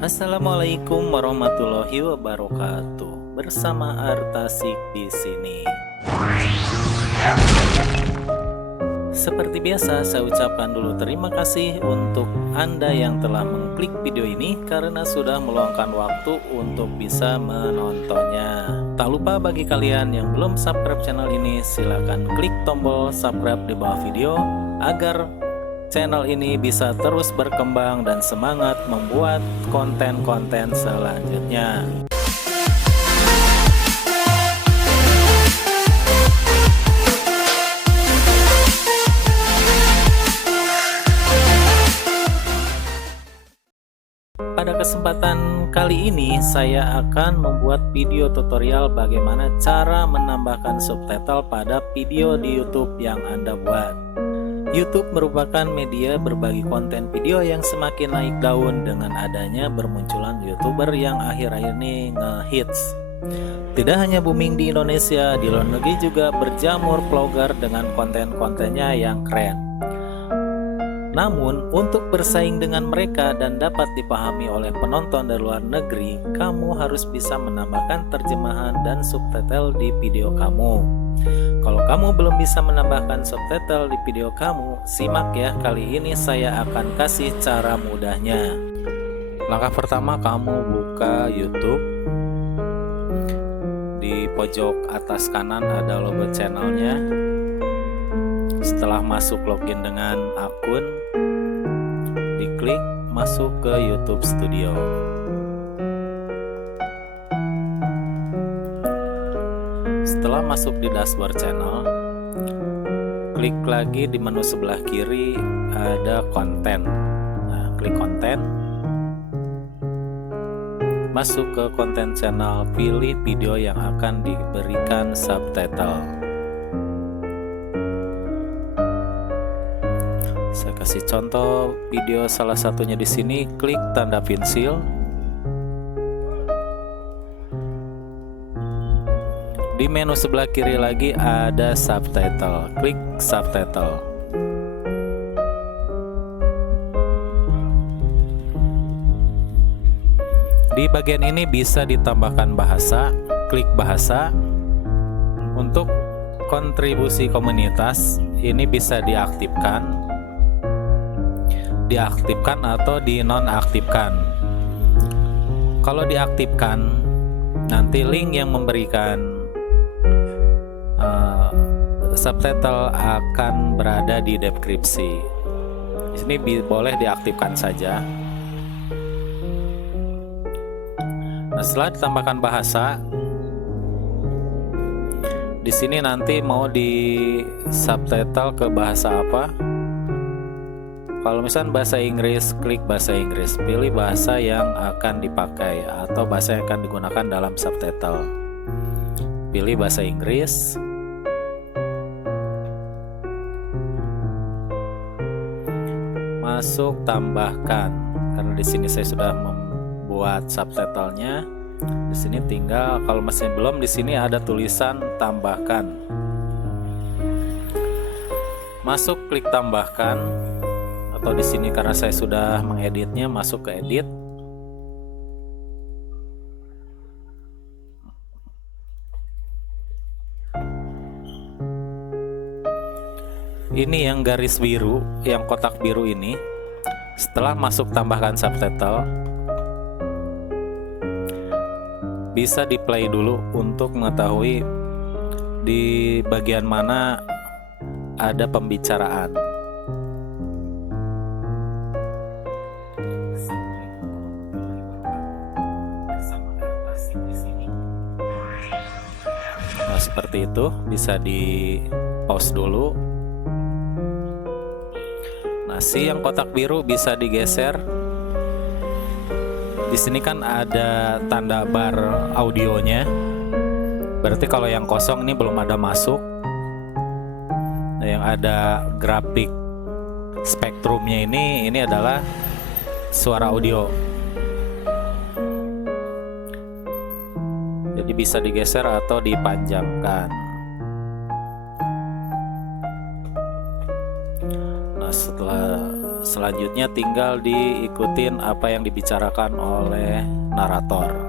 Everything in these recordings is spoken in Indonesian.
Assalamualaikum warahmatullahi wabarakatuh. Bersama Artasik di sini. Seperti biasa, saya ucapkan dulu terima kasih untuk Anda yang telah mengklik video ini karena sudah meluangkan waktu untuk bisa menontonnya. Tak lupa bagi kalian yang belum subscribe channel ini, silahkan klik tombol subscribe di bawah video agar channel ini bisa terus berkembang dan semangat membuat konten-konten selanjutnya. Pada kesempatan kali ini saya akan membuat video tutorial bagaimana cara menambahkan subtitle pada video di YouTube yang Anda buat. YouTube merupakan media berbagi konten video yang semakin naik daun dengan adanya bermunculan YouTuber yang akhir-akhir ini ngehits. Tidak hanya booming di Indonesia, di luar negeri juga berjamur vlogger dengan konten-kontennya yang keren. Namun, untuk bersaing dengan mereka dan dapat dipahami oleh penonton dari luar negeri, kamu harus bisa menambahkan terjemahan dan subtitle di video kamu. Kalau kamu belum bisa menambahkan subtitle di video kamu, simak ya, kali ini saya akan kasih cara mudahnya. Langkah pertama, kamu buka YouTube. Di pojok atas kanan ada logo channelnya. Setelah masuk login dengan akun, diklik masuk ke YouTube Studio. Setelah masuk di dashboard channel, klik lagi di menu sebelah kiri ada konten. Nah, klik konten, masuk ke konten channel, pilih video yang akan diberikan subtitle. Saya kasih contoh video salah satunya di sini, klik tanda pensil. Di menu sebelah kiri lagi ada subtitle, klik subtitle. Di bagian ini bisa ditambahkan bahasa, klik bahasa. Untuk kontribusi komunitas ini bisa diaktifkan atau dinonaktifkan. Kalau diaktifkan, nanti link yang memberikan subtitle akan berada di deskripsi. Di sini boleh diaktifkan saja. Nah, setelah ditambahkan bahasa, di sini nanti mau di subtitle ke bahasa apa? Kalau misalnya bahasa Inggris, klik bahasa Inggris, pilih bahasa yang akan dipakai atau bahasa yang akan digunakan dalam subtitle. Pilih bahasa Inggris. Masuk tambahkan. Karena di sini saya sudah membuat subtitlenya. Di sini tinggal, kalau masih belum, di sini ada tulisan tambahkan. Masuk klik tambahkan. Atau di sini karena saya sudah mengeditnya, masuk ke edit. Ini yang garis biru, yang kotak biru ini. Setelah masuk tambahkan subtitle, bisa di play dulu untuk mengetahui di bagian mana ada pembicaraan. Nah, seperti itu, bisa di pause dulu. Nah, yang kotak biru bisa digeser. Di sini kan ada tanda bar audionya. Berarti kalau yang kosong ini belum ada masuk. Nah, yang ada grafik spektrumnya ini adalah suara audio. Jadi bisa digeser atau dipanjangkan. Nah, setelah Selanjutnya tinggal diikutin apa yang dibicarakan oleh narator.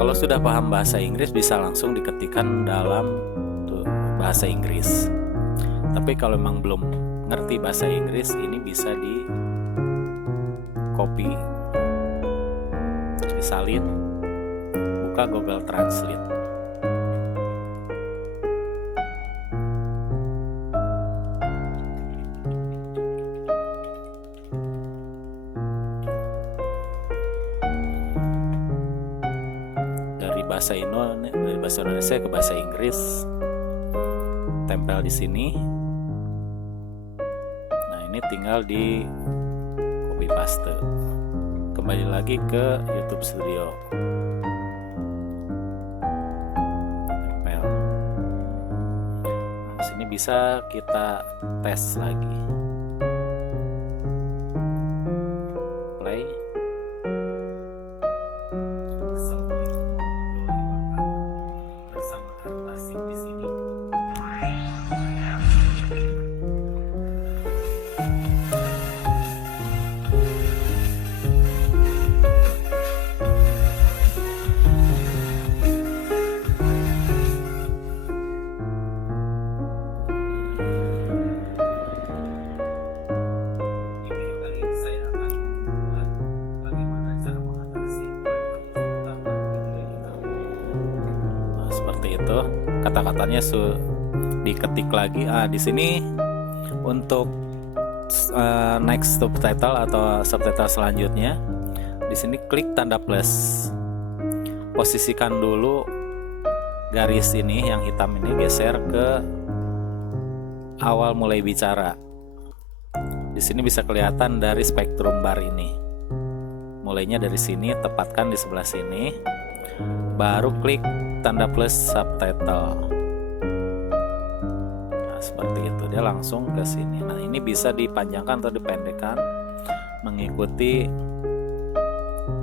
Kalau sudah paham bahasa Inggris bisa langsung diketikkan dalam bahasa Inggris. Tapi kalau memang belum ngerti bahasa Inggris, ini bisa di copy, disalin, buka Google Translate. Dari bahasa Indonesia ke bahasa Inggris, tempel di sini. Nah, ini tinggal di copy paste. Kembali lagi ke YouTube Studio. Tempel. Nah, sini bisa kita tes lagi. Play. Seperti itu, kata-katanya diketik lagi. Di sini untuk next subtitle atau subtitle selanjutnya, di sini klik tanda plus, posisikan dulu garis ini yang hitam ini, geser ke awal mulai bicara. Di sini bisa kelihatan dari spektrum bar ini. Mulainya dari sini, tepatkan di sebelah sini, baru klik tanda plus subtitle. Nah, seperti itu, dia langsung ke sini. Nah, ini bisa dipanjangkan atau dipendekkan mengikuti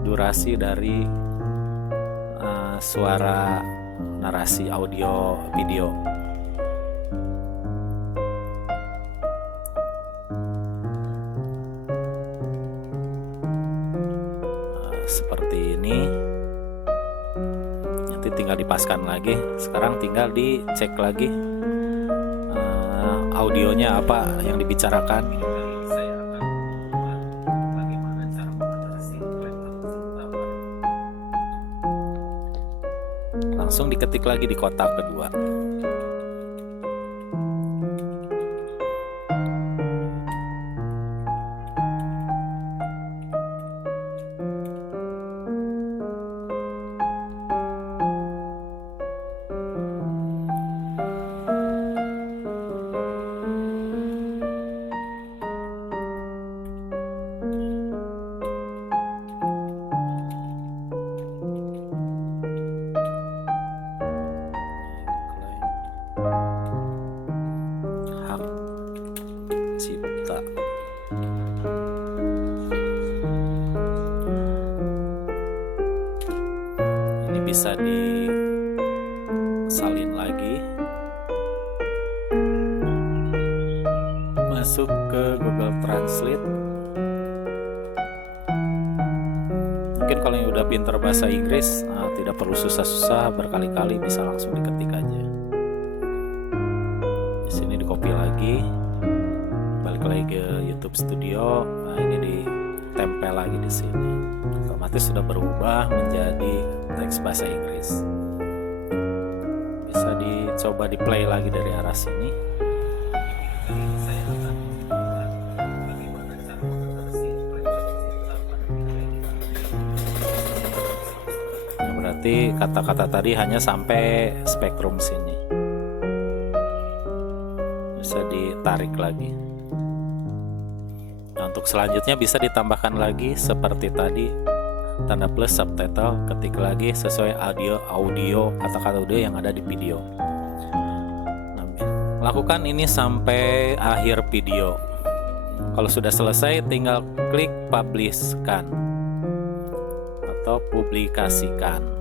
durasi dari suara narasi audio video. Nah, seperti ini. Tinggal dipaskan lagi. Sekarang tinggal dicek lagi audionya apa yang dibicarakan. Langsung diketik lagi di kotak kedua. Cipta. Ini bisa disalin lagi, masuk ke Google Translate. Mungkin kalau yang udah pintar bahasa Inggris, tidak perlu susah-susah berkali-kali, bisa langsung diketik aja. Di sini di copy lagi, balik lagi ke YouTube Studio. Nah, ini ditempel lagi di sini. Otomatis sudah berubah menjadi teks bahasa Inggris. Bisa dicoba di play lagi dari arah sini. berarti kata-kata tadi hanya sampai spektrum sini. Bisa ditarik lagi. Nah, untuk selanjutnya bisa ditambahkan lagi seperti tadi, tanda plus subtitle, ketik lagi sesuai audio kata-kata audio yang ada di video. Nah, lakukan ini sampai akhir video. Kalau sudah selesai, tinggal klik publishkan atau publikasikan.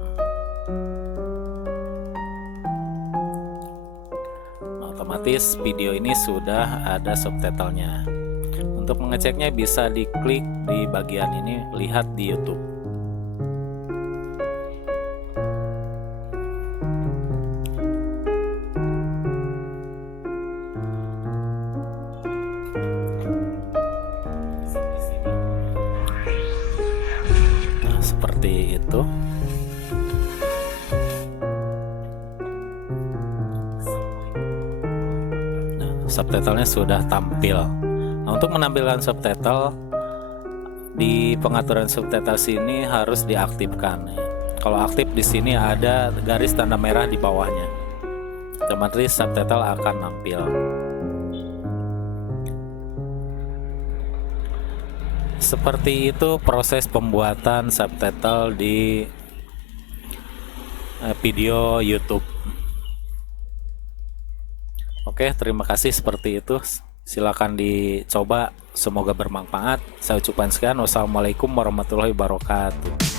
Otomatis video ini sudah ada subtitlenya. Untuk mengeceknya bisa diklik di bagian ini, lihat di YouTube. Nah, seperti itu. Subtitlenya sudah tampil. Nah, untuk menampilkan subtitle di pengaturan subtitle sini harus diaktifkan. Kalau aktif di sini ada garis tanda merah di bawahnya, otomatis subtitle akan nampil. Seperti itu proses pembuatan subtitle di video YouTube. Oke, terima kasih. Seperti itu, silakan dicoba, semoga bermanfaat. Saya ucapkan sekian, wassalamualaikum warahmatullahi wabarakatuh.